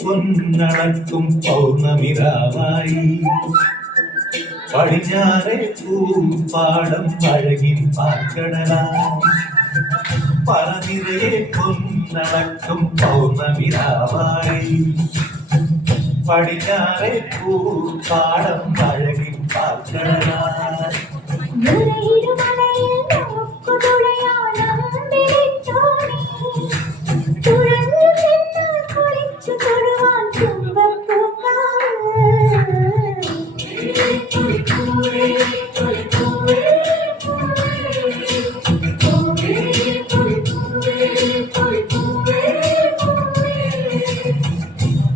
പൊന്നടക്കും പൗർണമിരാവായി പടിഞ്ഞാറെ പൂപ്പാടം അഴകിൻ പാൽക്കടലായി പറനിറയെ പൊന്നടക്കും പൗർണമിരാവായി പടിഞ്ഞാറെ പൂപ്പാടം അഴകിൻ പാൽക്കടലായി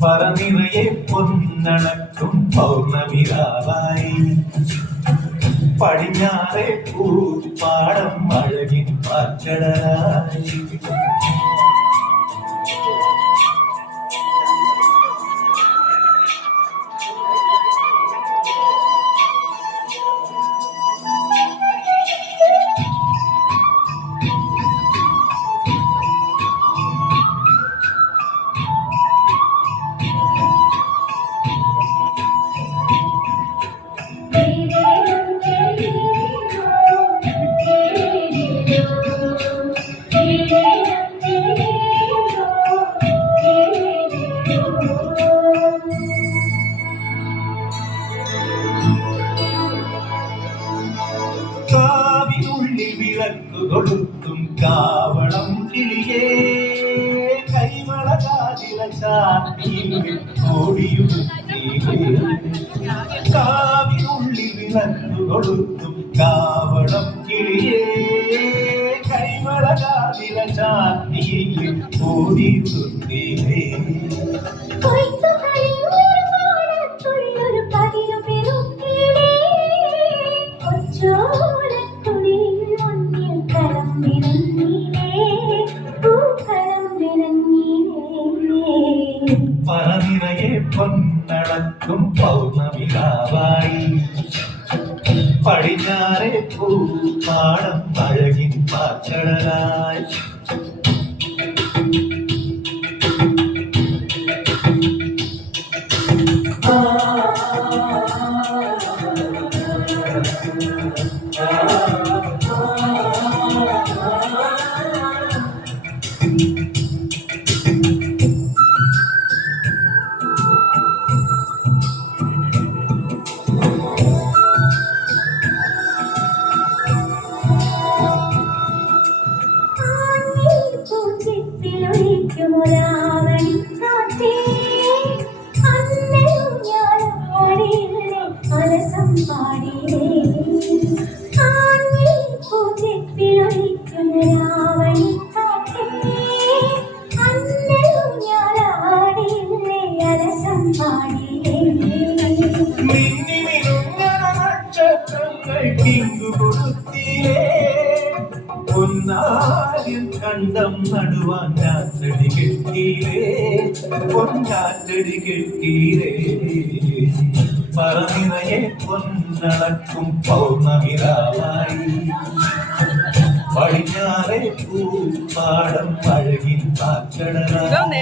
പറനിറയെ പൊന്നടക്കും പൗർണമിരാവായി പടിഞ്ഞാറെ പൂപ്പാടം അഴകിൻ പാൽക്കടലായി കൊടുത്തും കാവളം കിളിയേ കൈവളകാതില ചാത്തിയിൽ ഓടിയുടുത്തീരേ കാവിനുള്ളിൽ വിളക്കു കൊടുത്തും കാവളം കിളിയേ കൈവളകാതില ചാത്തിയിൽ ഓടിയുടുത്തീരേ പറനിറയെ പൊന്നടക്കും പൗർണമിരാവായി പടിഞ്ഞാറെ പൂപ്പാടം അഴകിൻ പാൽക്കടലായി പൊന്നാരിൽ കണ്ടം നടുവാൻ ഞാറ്റടി കെട്ടീരേ പൊന്നാറ്റടി കെട്ടീരേ പറനിറയെ പൊന്നടക്കും പൗർണമിരാവായി പടിഞ്ഞാറെ പൂപ്പാടം അഴകിൻ പാൽക്കടലായി